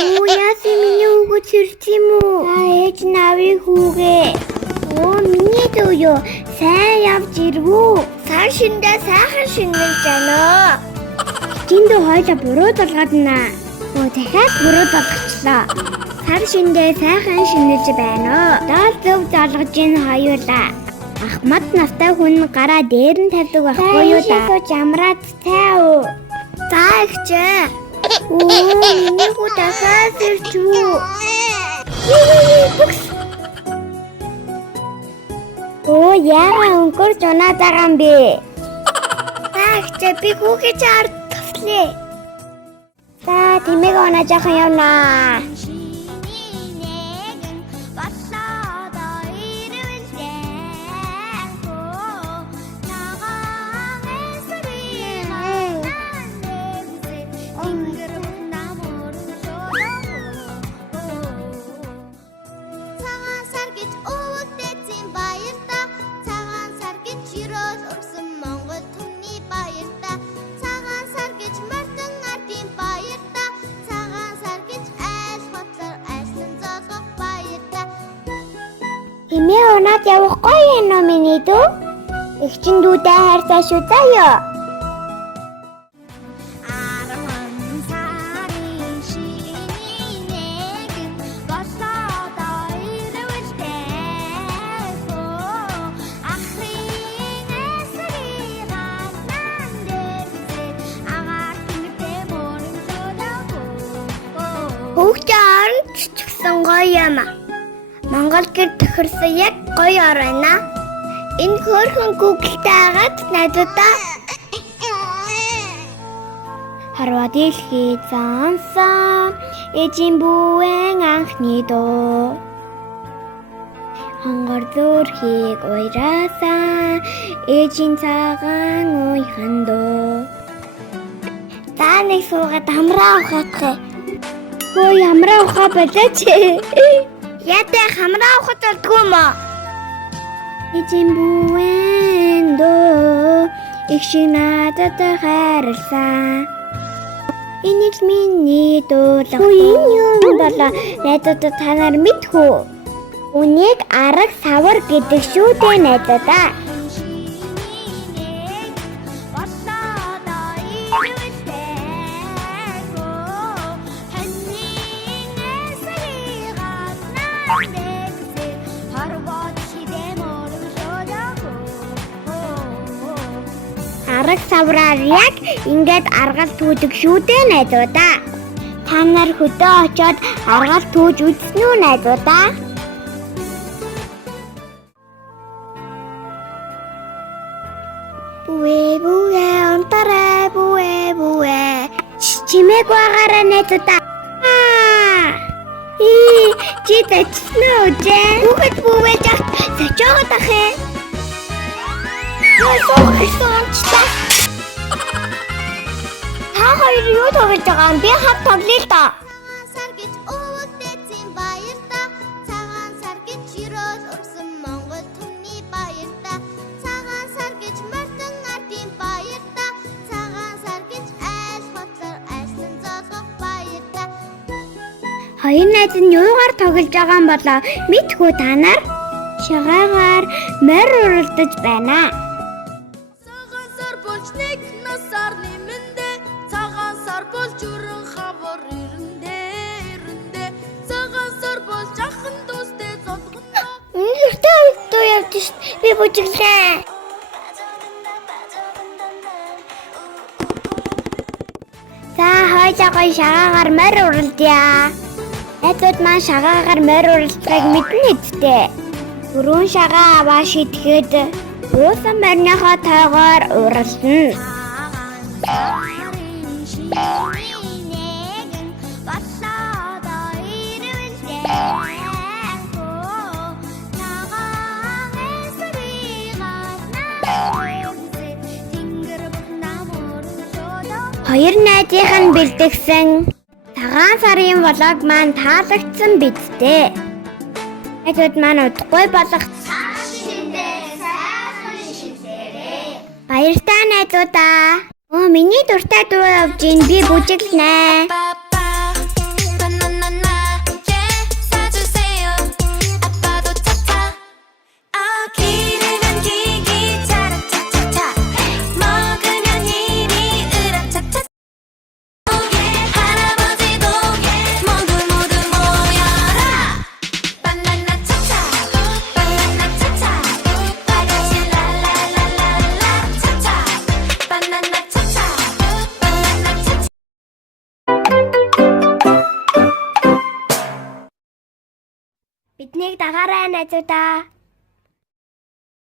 Оо яасан миний хүүгөө чирч юм уу? Ээж навыг хүүгээ. Оо миний дүү юу? Сайн явж ирвүү? Сар шиндээ сайхан шингэж байна. Чиндүү хойло буруу дулгаадна. Оо дахиад буруу дулгачлаа. Сар шиндээ сайхан шингэж байна. Дал зөв залгаж ийн хоёулаа. Ахмад настай хүн гараа дээр нь тавьдаг байхгүй юу да? Жамраад цай уу? За ихчээ. Оо миний хүү дахиад ирчүү. Оо яагаад өнгөрч унаад байгаа юм бэ? За ихчээ би хүүгээ чард таслаа. За тэмээг унаа жоохон явнаа. Тэмээ унаад явахгүй юм уу миний дүү? Игчин дүүтэй хайртай шүү заяа. Хүүхдийн чичгсэн гоё юм аа. Монгол гэр тохирсон яг гоё ор байна. Энэ хөөрхөн гүгэлтэй агаад найдуудаа харва дэлхий зансан эжийн бүхэн анхны дуу хонгор зүрхийг уйраасан эжийн цагаан уйхан дуу. За нэг суугаад хамраа ухаах. Хөө ямраа ухаа болооч. Ятэ хамраа ухаж болдгоо юм аа. Эзэн бүэн дөө их шиг надад хайрлаа. Энийг миний дуулах. Энэ юм болоо найдуудад та нар мэдхүү. Үнийг арга савар гэдэг шүү дээ найдуудаа. Арга савраар яг ингээд аргал түүдэг шүү дээ найдуудаа. Та нар хөдөө очоод аргал түүж үзсэн үү найдуудаа? Бүэ онтараа бүэ чимээг байгаараа найдуудаа. Чи тэцнэ үжээ. Бүгд бүвэж авт зочоогод ахэ. Та хоёр юу тоглож байгаа юм? Би хат тоглоё л да. Сар гэж өвөгдсөн баярта. Цагаан сар гэж юрол урсан Монгол түмний баярта. Цагаан сар гэж мөрдөн ардын баярта. Цагаан сар гэж айл хотлор айслан зогох баярта. Хоёр найз нь юугаар тоглож байгаа юм болоо мэдгүй та нар? Шагаагаар морь уралдаж байна. Би бүжиглээ. За хоёулаа гоё шагаагаар морь уралдъя. Найдууд маань шагаагаар морь уралдахыг мэднэ үсттэй. Дөрвөн шагаа аваа шидэхэд уусан морьныхоо тоогоор уралдана. Хоёр найзынх нь бэлтгэсэн цагаан сарын влог маань таалагдсан бидтэй. Найзууд маань удахгүй болох баяртай найзуудаа. Миний дуртай дуу явж ийн би бүжиглэнэ. 나가라, 나도다.